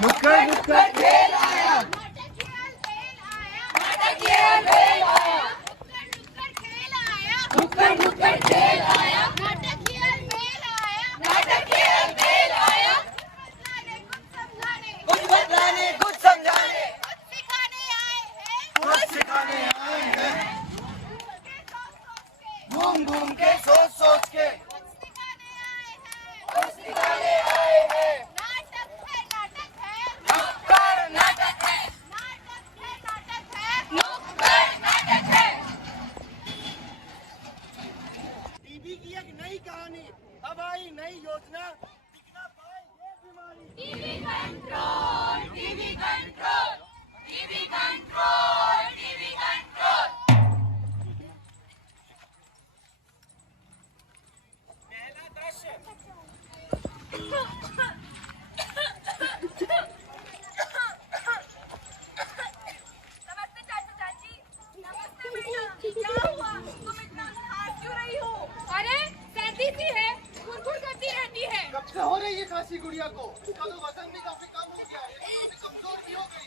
नुक्कड़ नुक्कड़ खेल आया, नुक्कड़ नुक्कड़ खेल आया, कुछ बतलाने कुछ समझाने, कुछ सिखाने आए हैं, घूम घूम के सोच सोच के, कुछ सिखाने आए हैं। टीबी की एक नई कहानी, अब आई नई योजना, दिखना पाए ये बीमारी। TB control, TB control, TB control, TB control. पहला दृश्य। नमस्ते चाचा चाची। नमस्ते बेटा। क्या हुआ? तुम इतना हाथ क्यों रही हो? अरे सर्दी सी है, गुड़गुड़ करती रहती है। कब से हो रही है खांसी गुड़िया को? उसका तो वजन भी काफी कम हो गया है, काफी कमजोर भी हो गई।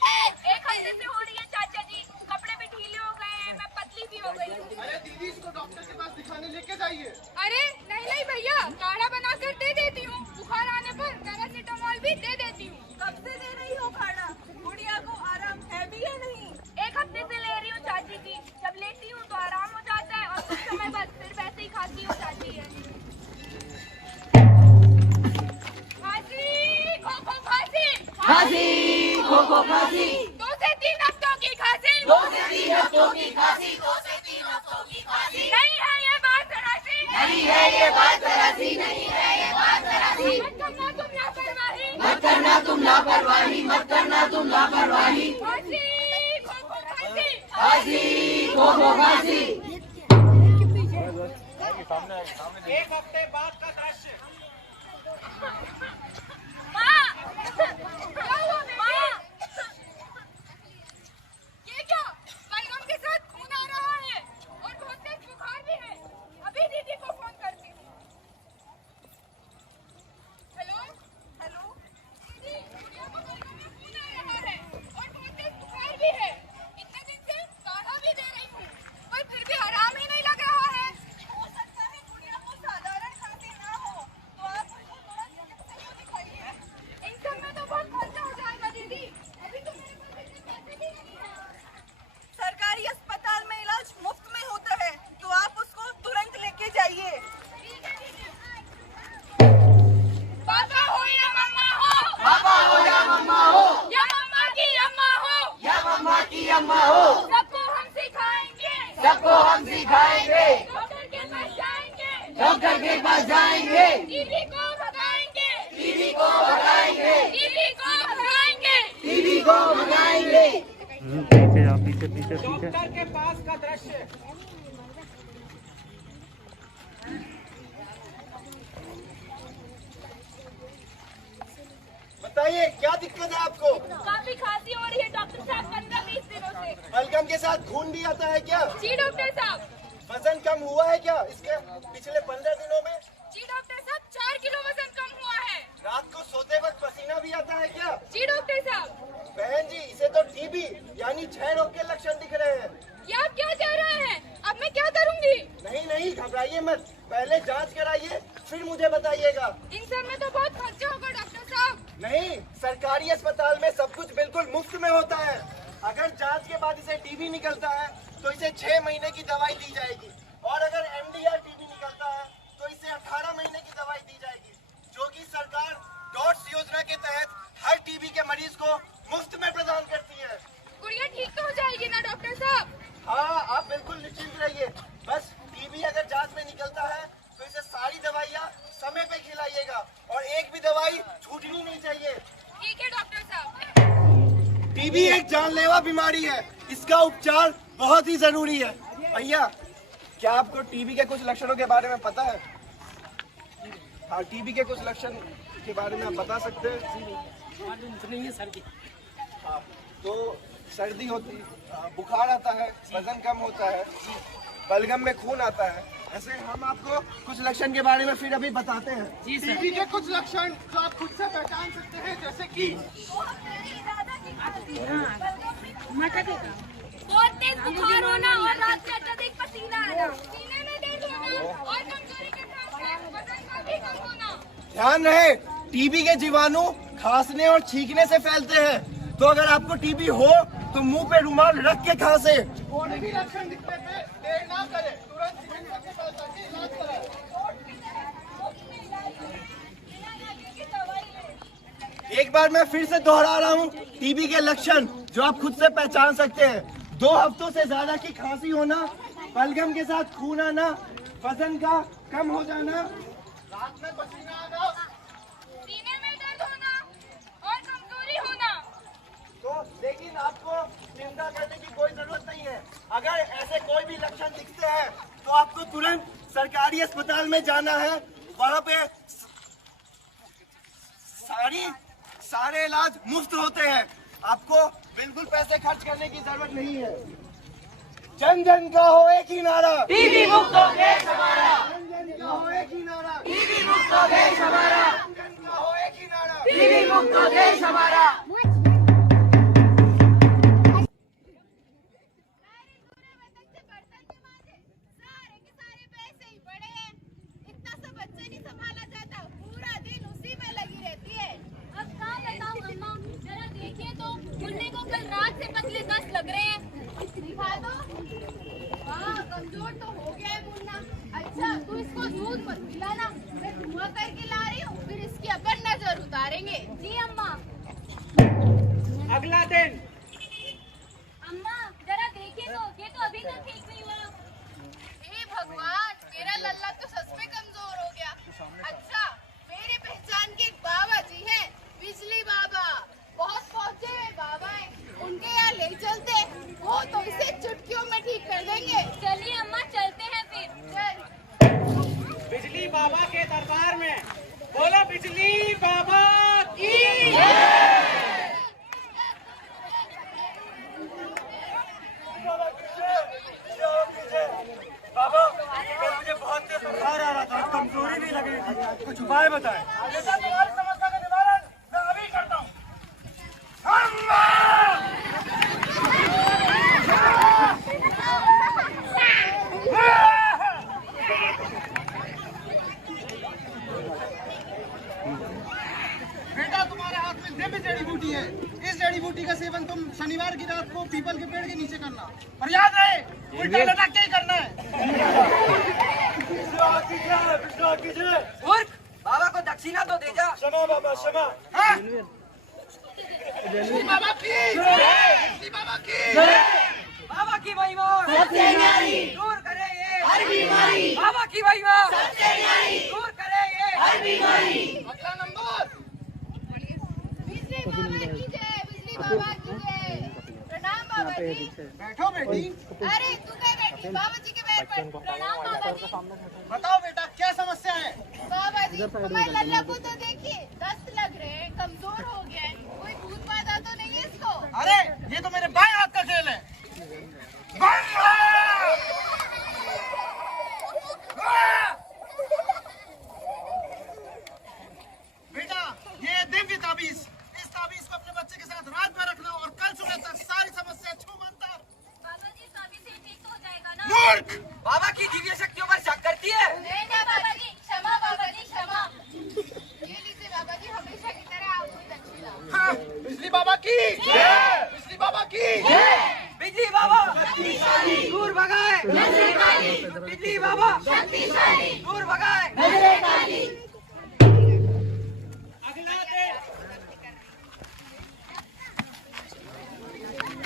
एक हफ्ते से हो रही है चाचा जी, कपड़े भी ढीले हो गए हैं, मैं पतली भी हो गई हूँ। अरे दीदी, इसको डॉक्टर के पास दिखाने लेके जाइए। अरे नहीं नहीं भैया, काढ़ा बना कर दे देती हूँ, बुखार आने पर पैरासीटामोल भी दे देती हूँ। कब से दे रही हो काढ़ा? गुड़िया को आराम है भी या नहीं? एक हफ्ते से ले रही हूँ चाची जी, जब लेती हूँ तो आराम हो जाता है और कुछ समय बाद फिर वैसे ही खाती हूँ चाची है। खांसी, खो खांसी, खांसी, खो खांसी, 2 से 3 हफ्तों की खांसी, 2 से 3 हफ्तों की खांसी, 2 से 3 हफ्तों की खांसी। नहीं है ये बात जरा सी, नहीं है ये बात जरा सी, नहीं है ये बात जरा सी। मत करना तुम लापरवाही, मत करना तुम लापरवाही, मत करना तुम लापरवाही। खांसी, खो खांसी। खांसी, खो खांसी। एक हफ्ते बाद का दृश्य। माँ, क्या हुआ माँ? ये क्या? पैरों के साथ खून आ रहा है और बहुत तेज बुखार भी है। अभी दीदी को फोन करती हूँ। हेलो हेलो दीदी, गुड़िया को पैरों में खून आ रहा है और बहुत तेज बुखार भी है। इतने दिन से काढ़ा भी दे रही हूँ पर फिर भी आराम ही नहीं लग रहा है। हो सकता है गुड़िया को साधारण खांसी ना हो, तो आप उसको थोड़ा चिकित्सक को दिखाइए। इन सब में तो बहुत खर्चा हो जाएगा दीदी, अभी तो मेरे पास इतने पैसे भी नहीं है। सरकारी अस्पताल में इलाज मुफ्त में होता है, तो आप उसको तुरंत लेके जाइए। ठीक है दीदी। पापा हो या मम्मा हो, पापा हो या मम्मा हो, या मम्मा की अम्मा हो, या मम्मा की अम्मा हो, सबको हम सिखाएंगे, सबको हम सिखाएंगे। डॉक्टर के पास जाएंगे, डॉक्टर के पास जाएंगे, टीबी को भगाएंगे, टीबी को भगाएंगे, टीबी को भगाएंगे। टीबी को भगाएंगे। पीछे जाओ, पीछे पीछे पीछे। डॉक्टर के पास का दृश्य। बताइए क्या दिक्कत है आपको? काफी खांसी हो रही है डॉक्टर साहब, 15-20 दिनों से। बलगम के साथ खून भी आता है क्या? जी डॉक्टर साहब। वजन कम हुआ है क्या इसके पिछले 15 दिनों में? जी डॉक्टर साहब, 4 किलो वजन कम हुआ है। रात को सोते वक्त पसीना भी आता है क्या? जी डॉक्टर साहब। बहन जी, इसे तो टीबी यानी क्षय रोग के लक्षण दिख रहे हैं। ये आप क्या कह रहे हैं? अब मैं क्या करूंगी? नहीं नहीं, घबराइए मत, पहले जांच कराइए फिर मुझे बताइएगा। इन सब में तो बहुत खर्चा होगा डॉक्टर साहब। नहीं, सरकारी अस्पताल में सब कुछ बिल्कुल मुफ्त में होता है। अगर जांच के बाद इसे टीबी निकलता है तो इसे 6 महीने की दवाई दी जाएगी, और अगर MDR टीबी निकलता है तो इसे 18 महीने की दवाई दी जाएगी, जो कि सरकार डॉट्स योजना के तहत हर टीबी के मरीज को मुफ्त में प्रदान करती है। गुड़िया ठीक तो हो जाएगी ना डॉक्टर साहब? हाँ, आप बिल्कुल निश्चिंत रहिए। बस टीबी अगर जांच में निकलता है तो इसे सारी दवाइयाँ समय पे खिलाइएगा और एक भी दवाई छूटनी नहीं चाहिए। ठीक है डॉक्टर साहब। टीबी एक जानलेवा बीमारी है, इसका उपचार बहुत ही जरूरी है। भैया, क्या आपको टीबी के कुछ लक्षणों के बारे में पता है? हाँ, टीबी के कुछ लक्षण के बारे में आप बता सकते हैं? सर्दी। हाँ, तो सर्दी होती, बुखार आता है, वजन कम होता है, बलगम में खून आता है। ऐसे हम आपको कुछ लक्षण के बारे में फिर अभी बताते हैं। टीबी के कुछ लक्षण जो आप खुद से पहचान सकते हैं, जैसे कि बहुत तेज बुखार होना और रात में अत्यधिक पसीना आना, सीने में दर्द होना और कमजोरी के साथ वजन काफी कम होना। ध्यान रहे, टीबी के जीवाणु खांसने और छींकने से फैलते हैं, तो अगर आपको टीबी हो तो मुंह पे रुमाल रख के खांसे। कोई भी लक्षण दिखने पे देर ना करें, तुरंत चिकित्सक के पास जाके इलाज कराएं। एक बार मैं फिर से दोहरा रहा हूँ, टीबी के लक्षण जो आप खुद से पहचान सकते हैं: 2 हफ्तों से ज्यादा की खांसी होना, बलगम के साथ खून आना, वजन का कम हो जाना, रात में पसीना आना, सीने में दर्द होना और कमजोरी होना। तो लेकिन आपको चिंता करने की कोई जरूरत नहीं है। अगर ऐसे कोई भी लक्षण दिखते हैं तो आपको तुरंत सरकारी अस्पताल में जाना है। वहाँ पे सारे इलाज मुफ्त होते हैं, आपको बिल्कुल पैसे खर्च करने की जरूरत नहीं है। जन जन का हो एक ही नारा, टीबी मुक्त हो देश हमारा। जन जन का हो एक ही नारा, टीबी मुक्त हो देश हमारा। जन जन का हो एक ही नारा। टीबी मुक्त हो देश हमारा। कमजोर तो हो गया है मुन्ना। अच्छा, तू इसको दूध मत पिलाना, मैं धुआं करके ला रही हूँ, फिर इसकी अपन नजर उतारेंगे। जी अम्मा। अगला दिन। अम्मा जरा देखिए तो, ये तो अभी तक ठीक नहीं हुआ। हे भगवान, मेरा लल्ला तो सच में कमजोर हो गया। अच्छा, मेरी पहचान के एक बाबा जी हैं, बिजली बाबा। बहुत पहुंचे हुए बाबा हैं, उनके यहाँ ले चलते, वो तो इसे चुटकियों में ठीक कर देंगे। चलिए अम्मा, चलते हैं फिर। चल। बिजली बाबा के दरबार में बोलो, बिजली बाबा की। बाबा, मुझे बहुत तेज बुखार आ रहा था, कमजोरी नहीं लग रही थी, कुछ उपाय बताएं। तुम्हारी समस्या का निवारण मैं अभी करता हूँ। बेटा, तुम्हारे हाथ में दिव्य जड़ी बूटी है। इस जड़ी बूटी का सेवन तुम शनिवार की रात को पीपल के पेड़ के नीचे करना, और याद रहे, उल्टा लटक के ही करना है। मूर्ख, बाबा को दक्षिणा तो दे जा। क्षमा बाबा, क्षमा। हाँ? बिजली बाबा की जय। बिजली बाबा की जय। बाबा की महिमा सबसे न्यारी, दूर करे ये हर बीमारी। बाबा की महिमा सबसे न्यारी, दूर करे ये हर बीमारी। अगला नंबर। बिजली बाबा की जय, बिजली बाबा की जय। प्रणाम बाबा जी। बैठो बेटी। अरे तू क्या बैठी, बाबा जी के पैर पर। प्रणाम बाबा जी। बताओ बेटा, क्या समस्या है? बाबा जी, हमारे लल्ला को तो देखिए, दस्त लग रहे हैं, कमजोर हो गया है, कोई भूत बाधा तो नहीं है इसको? अरे, ये तो मेरे बाएं हाथ का खेल है। बेटा, ये दिव्य ताबीज, इस ताबीज को अपने बच्चे के साथ रात में रखना और कल सुबह तक सारी समस्या छूमंतर। बाबा जी, ताबीज से ठीक हो जाएगा ना? मूर्ख! बाबा की दिव्य शक्तियों पर शक करती है। नहीं ना बाबा जी, क्षमा बाबा जी, क्षमा। ये लीजिए बाबा जी, हमेशा की तरह आपको दक्षिणा। हाँ, बिजली बाबा की जय। बिजली बाबा की जय। बिजली बाबा शक्तिशाली, दूर भगाए नजरे काली। बिजली बाबा शक्तिशाली, दूर भगाए नजरे काली। अगला दिन।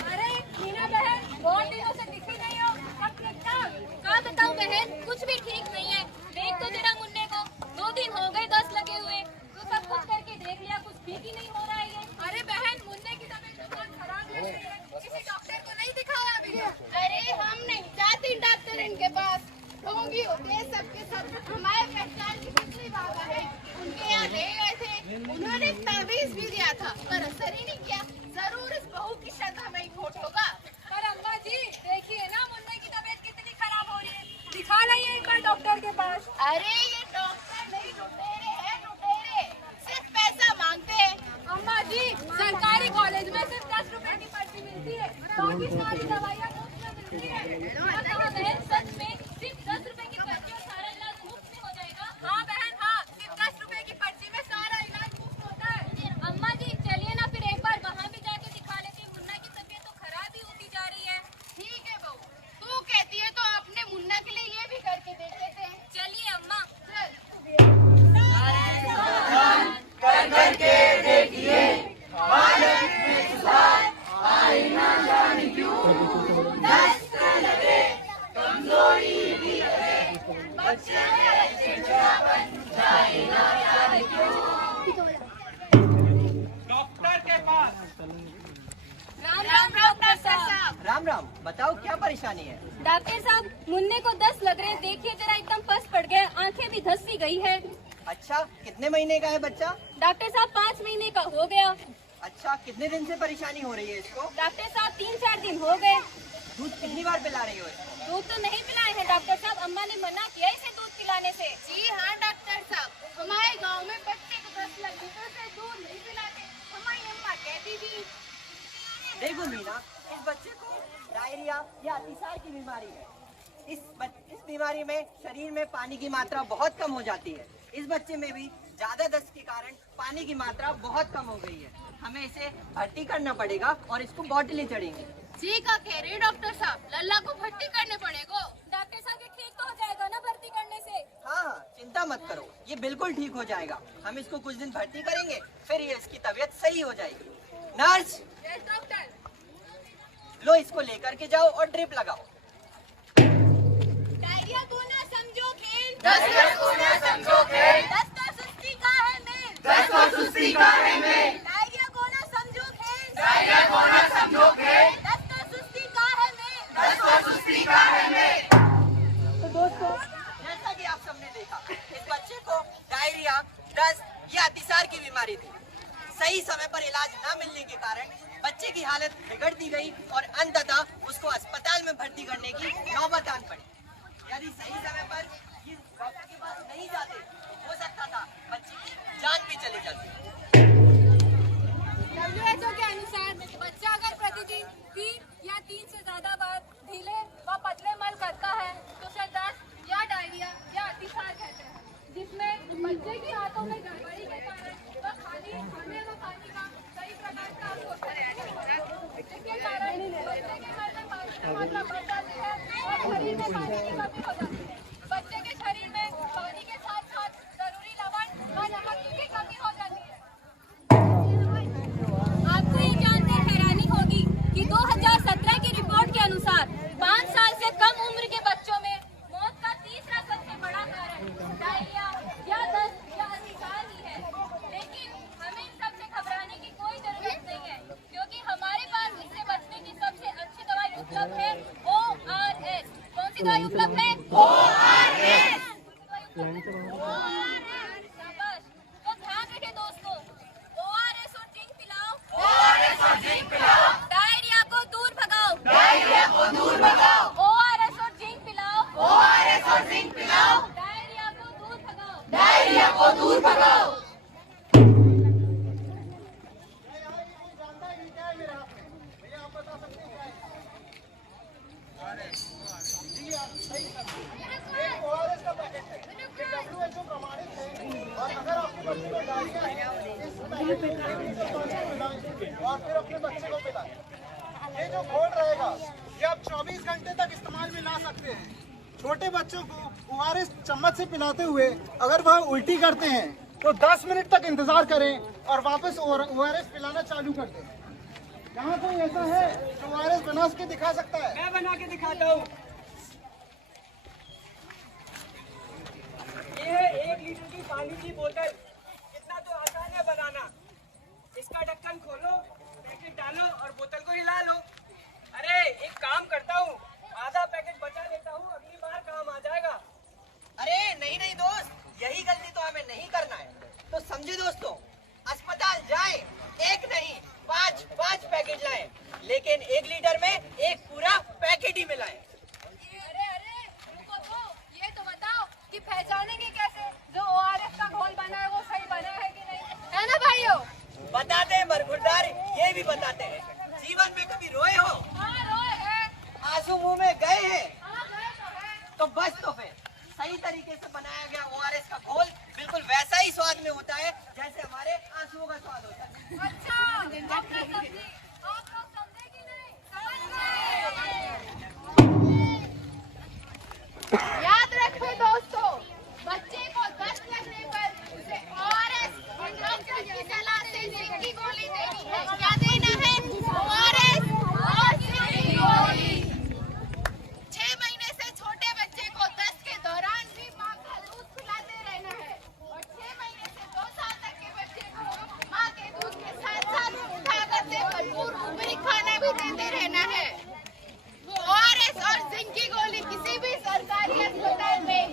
अरे मीना बहन, बहुत दिनों से दिखी नहीं हो, कब देखा? ढोंगी होते हैं सबके सब। हमारे पहचान के पिछले बाबा है, उनके यहाँ ले गए थे, उन्होंने ताबीज भी दिया था पर असर ही नहीं किया। जरूर इस बहू की श्रद्धा में ही खोट होगा। पर अम्मा जी देखिए ना, मुन्ने की तबीयत कितनी खराब हो रही है, दिखा लाइए एक बार डॉक्टर के पास। अरे ये डॉक्टर नहीं, लुटेरे हैं लुटेरे, सिर्फ पैसा मांगते हैं। अम्मा जी सरकारी कॉलेज में सिर्फ 10 रुपए की पर्ची मिलती है, बाकी सारी दवाइयाँ मुफ्त में मिलती है। हाँ बहन, सच में सिर्फ 10 रुपए की पर्ची और सारा इलाज मुफ्त में हो जाएगा। हाँ बहन हाँ, सिर्फ 10 रुपए की पर्ची में सारा इलाज मुफ्त होता है। अम्मा जी चलिए ना फिर एक बार वहाँ भी जाके दिखा लेते हैं, मुन्ना की तबीयत तो खराब ही होती जा रही है। ठीक है बहू, तू कहती है तो अपने मुन्ना के लिए ये भी करके देख लेते हैं। चलिए अम्मा चल। डॉक्टर के पास। राम राम डॉक्टर साहब। राम राम, बताओ क्या परेशानी है? डॉक्टर साहब मुन्ने को 10 लग रहे हैं, देखिए जरा एकदम पस पड़ गए, आंखें भी धस सी गई है। अच्छा, कितने महीने का है बच्चा? डॉक्टर साहब 5 महीने का हो गया। अच्छा, कितने दिन से परेशानी हो रही है इसको? डॉक्टर साहब 3-4 दिन हो गए। दूध कितनी बार पिला रही हो इसको? दूध तो नहीं पिलाए हैं डॉक्टर साहब, अम्मा ने मना किया इसे दूध पिलाने से। जी हाँ डॉक्टर साहब, हमारे गांव में बच्चे को 10 लग लीटर से दूध नहीं पिलाते, हमारी अम्मा कहती थी। देखो मीना, इस बच्चे को डायरिया या अतिसार की बीमारी है। इस बीमारी में शरीर में पानी की मात्रा बहुत कम हो जाती है। इस बच्चे में भी ज्यादा दस्त के कारण पानी की मात्रा बहुत कम हो गई है। हमें इसे भर्ती करना पड़ेगा और इसको बॉटलें चढ़ेंगी। जी का कह रहे डॉक्टर साहब, लल्ला को भर्ती करने पड़ेगा। डॉक्टर साहब ये ठीक तो हो जाएगा ना भर्ती करने से? हाँ, चिंता मत करो, ये बिल्कुल ठीक हो जाएगा। हम इसको कुछ दिन भर्ती करेंगे, फिर ये इसकी तबीयत सही हो जाएगी। Nurse, yes doctor. लो इसको लेकर के जाओ और ड्रिप लगाओ। डायरिया को ना समझो खेल, 10 को ना समझो खेल, 10 तो सुस्ती का है मेल, 10 तो सुस्ती का है मेल। डायरिया को ना समझो खेल, डायरिया को ना समझो खेल, 10 तो सुस्ती का है मेल, 10 तो सुस्ती का है मेल। तो दोस्तों, जैसा कि आप सबने देखा, इस बच्चे को डायरिया, दस्त या अतिसार की बीमारी थी। सही समय पर इलाज न मिलने के कारण बच्चे की हालत बिगड़ दी गई और अंततः उसको अस्पताल में भर्ती करने की नौबत आन पड़ी। यदि सही समय पर इस डॉक्टर के पास नहीं जाते, हो सकता था बच्चे की जान भी चली जाती। WHO के अनुसार बच्चा अगर प्रतिदिन 3 या 3 से ज्यादा बार ढीले व पतले मल करता है तो उसे दस्त या डायरिया या अतिसार कहते हैं, जिसमें बच्चे की हाथों में गड़बड़ी के कारण वह खाने व पानी का कई प्रकार का अवशोषण करता है, जिसके कारण बच्चे के मल में पानी की मात्रा बढ़ जाती है और शरीर में पानी की कमी हो जाती है। बच्चे के शरीर में पानी के साथ साथ जरूरी लवण व नमक की भी कमी हो जाती है। आपको ये जानकर हैरानी होगी कि 2017 की रिपोर्ट के अनुसार 5 साल से कम उम्र के बच्चों में मौत का तीसरा सबसे बड़ा कारण डायरिया या दस्त या अतिसार ही है। लेकिन हमें इन सबसे घबराने की कोई जरूरत नहीं है, क्योंकि हमारे पास इससे बचने की सबसे अच्छी दवाई उपलब्ध है, ORS। कौन सी दवाई उपलब्ध है? ORS। शाबाश। तो ध्यान रखें दोस्तों, ORS और जिंक पिलाओ, ORS और जिंक पिलाओ, डायरिया को दूर भगाओ, डायरिया को दूर भगाओ, ORS और जिंक पिलाओ, ORS और जिंक पिलाओ, डायरिया को दूर भगाओ, डायरिया को दूर भगाओ। जानता है कि क्या है मेरे हाथ में? भैया आप बता सकते हैं क्या है? जी आप सही कर रहे हैं। एक ORS का पैकेट है, ये WHO प्रमाणित है, और अगर आपके बच्चे को डायरिया है, इस पैकेट को पिलाएं और फिर अपने बच्चे को पिलाएं। ये जो घोल रहेगा, ये आप 24 घंटे तक इस्तेमाल में ला सकते हैं। छोटे बच्चों को ORS चम्मच से पिलाते हुए अगर वह उल्टी करते हैं तो 10 मिनट तक इंतजार करें और वापस ORS पिलाना चालू कर दें। यहाँ कोई ऐसा है जो ORS बना के दिखा सकता है? मैं बना के दिखाता हूँ। ये है 1 लीटर की पानी की बोतल। कितना तो आसान है बनाना। इसका ढक्कन खोलो, पैकेट डालो और बोतल को हिला लो। अरे एक काम करता हूँ, आधा पैकेट बचा लेता हूँ, अगली बार काम आ जाएगा। तो बस तो फिर सही तरीके से बनाया गया ORS का घोल बिल्कुल वैसा ही स्वाद में होता है जैसे हमारे आंसुओं का स्वाद होता है। अच्छा, आप लोग समझे कि नहीं? याद रखो दोस्तों, बच्चे को दस्त लगने पर उसे ORS और डॉक्टर की सलाह से जिंक की गोली देनी है। क्या देना है? ORS और जिंक की गोली। 6 महीने से छोटे बच्चे को दस्त के दौरान भी माँ का दूध पिलाते रहना है और 6 महीने से 2 साल तक के बच्चे को माँ के दूध के साथ साथ ताकत से भरपूर ऊपरी खाना भी देते रहना है। वो ORS और जिंक की गोली किसी भी सरकारी अस्पताल में,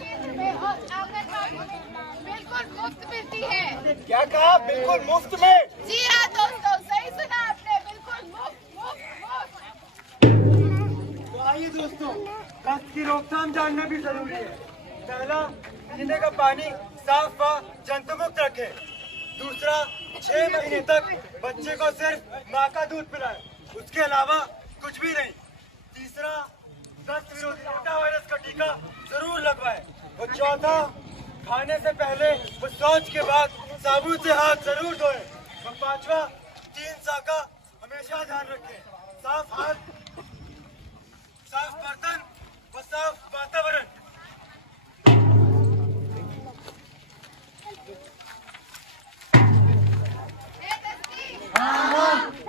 केंद्र में और आंगनबाड़ी में बिल्कुल मुफ्त मिलती है। क्या कहा? बिल्कुल मुफ्त में? जी हाँ दोस्तों, सही सुना आपने, बिल्कुल मुफ्त मुफ्त मुफ्त। तो आइए दोस्तों, दस्त की रोकथाम जानना भी जरूरी है। पहला, पीने का पानी साफ व जंतु मुक्त रखें। दूसरा, 6 महीने तक बच्चे को सिर्फ माँ का दूध पिलाएं, उसके अलावा कुछ भी नहीं। तीसरा, दस्त विरोधी रोटा वायरस का टीका जरूर लगवाएं। और चौथा, खाने से पहले व शौच के बाद साबुन से हाथ जरूर धोएं। और पांचवा, 3 सा का हमेशा ध्यान रखें। साफ हाथ, साफ बर्तन व साफ वातावरण। है दस्ती?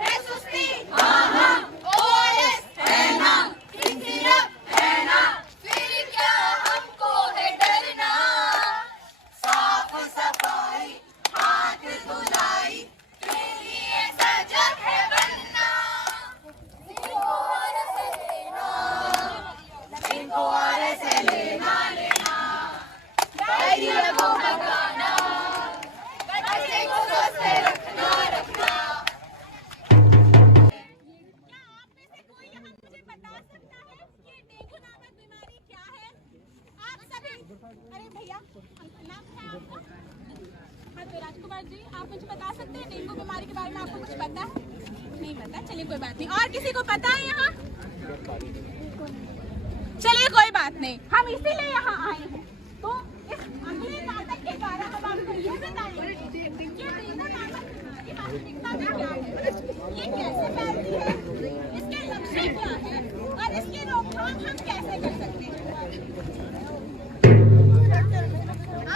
है सुस्ती? ORS है ना? सिरप है ना? फिर क्या हमको है डरना? साफ सफाई, हाथ धुलाई, के लिए सजग है बनना। जिनको ORS है लेना लेना, डायरिया को भगाना, बच्चे को स्वस्थ रखना रखना। क्या आप में से कोई यहाँ मुझे बता सकता है कि डेंगू नामक बीमारी क्या है? आप सभी, अरे भैया, नाम क्या है आपका? हाँ तो राजकुमार जी, आप मुझे बता सकते हैं डेंगू बीमारी के बारे में आपको कुछ पता है? नहीं पता, चलिए कोई बात नहीं। और किसी को पता है यहाँ? चलिए कोई बात नहीं, हम इसीलिए यहाँ आए हैं। तो इस अगले नाटक के द्वारा हम आपको ये बताएंगे कि डेंगू नामक बीमारी वास्तविकता में क्या है, ये कैसे फैलती है, इसके लक्षण क्या है और इसकी रोकथाम हम कैसे कर सकते हैं।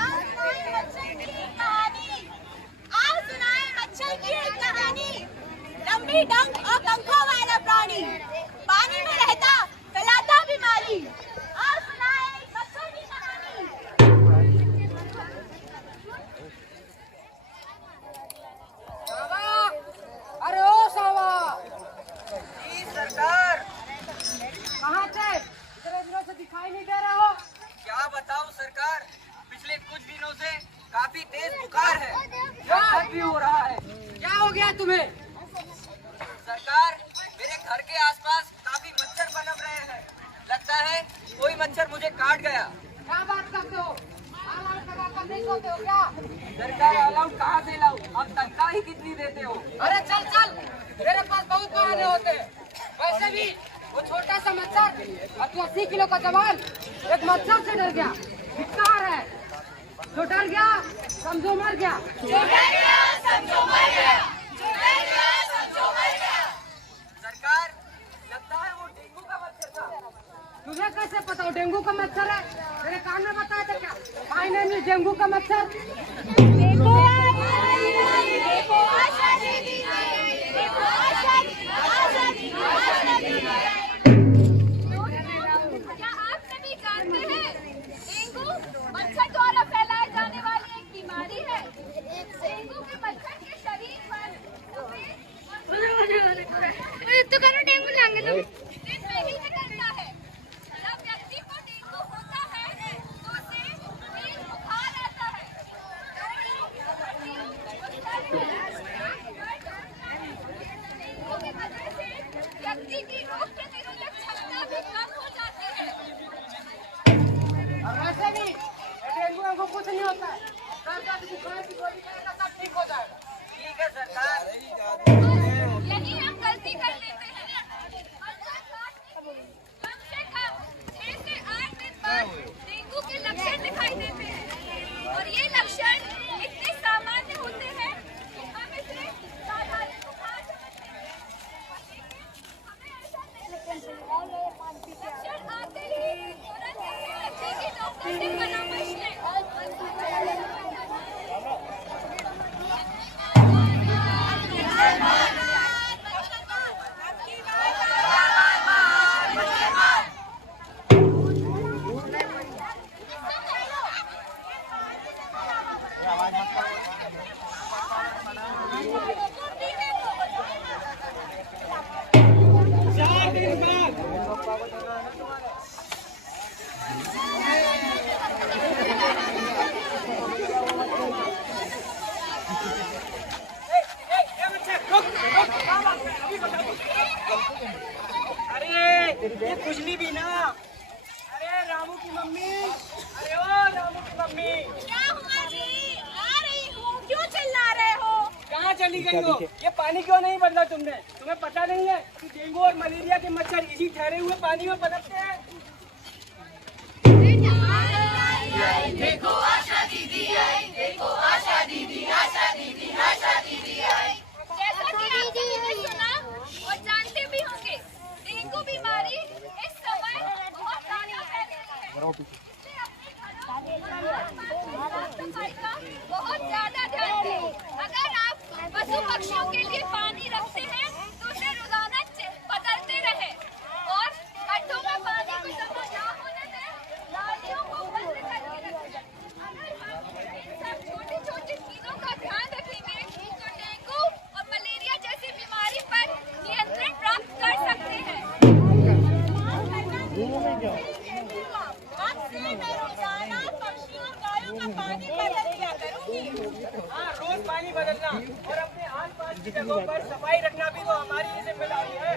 आज सुनाए मच्छर की एक कहानी, आज सुनाए मच्छर की एक कहानी। लंबी डंक और पंखों वाला प्राणी, पानी में रहता, फैलाता बीमारी। आज सुनाए मच्छर की कहानी। अरे ओ सावा, जी सरकार, कहाँ थे? इतने दिनों से दिखाई नहीं दे रहा हो। क्या बताऊं सरकार, पिछले कुछ दिनों से काफी तेज बुखार है। क्या भी हो रहा है? क्या हो गया तुम्हें? सरकार, मेरे घर के आसपास काफी मच्छर पनप रहे हैं। लगता है कोई मच्छर मुझे काट गया। क्या बात करते हो? अलार्म लगा कर नहीं सोते हो क्या? सरकार, अलाउंस कहाँ से लाऊं? अब तनख्वाह ही कितनी देते हो? अरे चल चल, मेरे पास बहुत बहाने होते हैं। वैसे भी वो छोटा सा मच्छर और तू 80 किलो का जवान एक मच्छर से डर गया। धिक्कार है, जो डर गया समझो मर गया। जो डर गया समझो मर गया, जो डर गया समझो मर गया। सरकार, लगता है वो डेंगू का मच्छर था। तुझे कैसे पता वो डेंगू का मच्छर है? मेरे कान में बताया था क्या? माय नेम इज डेंगू का मच्छर। देखो देखो आशा दीदी ने, देखो आशा दीदी, आशा दीदी, आशा दीदी। क्या आप सभी जानते हैं डेंगू मच्छर द्वारा फैलाए जाने वाली एक बीमारी है। डेंगू के मच्छर के शरीर पर तो करो डेंगू लांगे लो दिन में ही निकलता है। जब व्यक्ति को डेंगू होता है तो उसे तेज बुखार आता है। डेंगू की वजह से व्यक्ति की रोग प्रतिरोधक क्षमता भी कम हो जाती है। और वैसे भी डेंगू को कुछ नहीं होता है। बुखार की गोली खाएगा सब ठीक हो जाएगा। ठीक है सरकार। यही हम गलती कर लेते हैं। मच्छर काटने की कम से कम 6 सिर्फ बना मुश्किल ये खुजली भी ना। अरे रामू की मम्मी, अरे ओ रामू की मम्मी, क्या हुआ जी? आ रही हूँ, क्यों चिल्ला रहे हो? कहाँ चली गई हो? ये पानी क्यों नहीं बदला तुमने? तुम्हें पता नहीं है कि डेंगू और मलेरिया के मच्छर इसी ठहरे हुए पानी में पनपते हैं? देखो आशा दीदी आई, देखो आशा दीदी, आशा दीदी, आशा दीदी आई। जैसा कि आप सभी ने सुना और जानते भी होंगे, डेंगू बीमारी इस समय बहुत ज्यादा फैल रही है। इससे अपने घरों सफाई का बहुत ज्यादा ध्यान दें। अगर आप पशु पक्षियों के लिए पानी रखते हैं तो उसे रोजाना बदलते रहें और गड्ढों में पानी को जमा न होने दें, नालियों को बंद करके रखें। अगर हम इन सब छोटी छोटी चीजों का ध्यान रखेंगे तो डेंगू और मलेरिया जैसी बीमारी पर नियंत्रण प्राप्त कर सकते हैं। आपसे मैं रोजाना पक्षियों और गायों का पानी बदल दिया करूंगी। हाँ, रोज पानी बदलना और अपने आस-पास की जगहों पर सफाई रखना भी तो हमारी ही जिम्मेदारी है।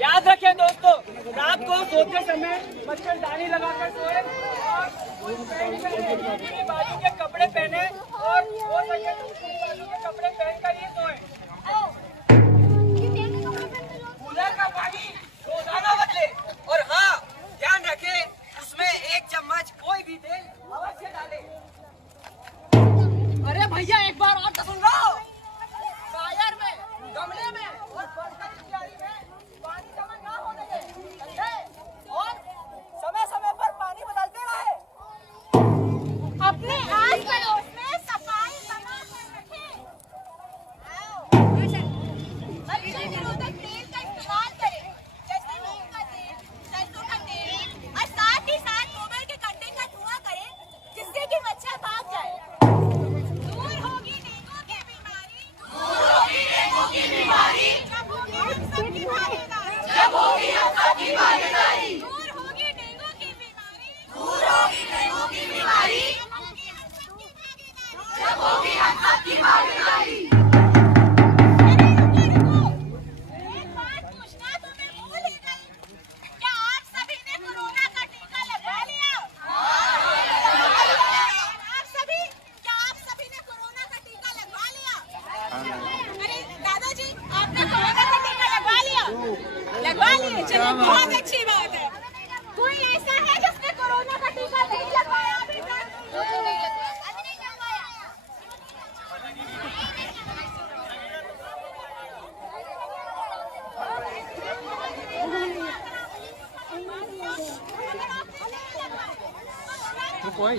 याद रखें दोस्तों, रात को सोते समय मच्छरदानी लगाकर सोएं और उस पैंट पहने, दूसरी बाजू के कपड़े पहने और हो सके तो दूसरी बाजू के कपड़े पहनकर ही सोएं। कूलर का पानी रोजाना बदले और हाँ, ध्यान रखें उसमें 1 चम्मच कोई भी तेल अवश्य डालें। अरे भैया एक बार और तो सुन लो। फायर में, गमले में और बर्तन की क्यारी में पानी जमा ना होने दें, समझे? और समय समय पर पानी बदलते रहे। अपने आस पड़ोस में सफाई बना कर रखें। मच्छर निरोधक तेल का इस्तेमाल करें, जैसे नीम का तेल, सरसों का तेल और साथ ही साथ गोबर के कंडे का धुआं करें, जिससे कि मच्छर भाग जाए। दूर होगी डेंगू की बीमारी, दूर होगी डेंगू की बीमारी, जब होगी हम सबकी भागीदारी, जब होगी हम सबकी भागीदारी। दूर होगी डेंगू की बीमारी, दूर होगी डेंगू की बीमारी, जब होगी हम सबकी भागीदारी। एक बात पूछना तो मैं भूल ही गई, क्या आप सभी ने कोरोना का टीका लगवा लिया? आप सभी ने कोरोना का टीका लगवा लिया? अरे दादाजी, आपने कोरोना का टीका लगवा लिया? लगवा लिए, चलो बहुत अच्छी बात है। कोई ऐसा है जिसने कोरोना का टीका नहीं लगवाया अभी तक? अभी नहीं लगवाया। तो कोई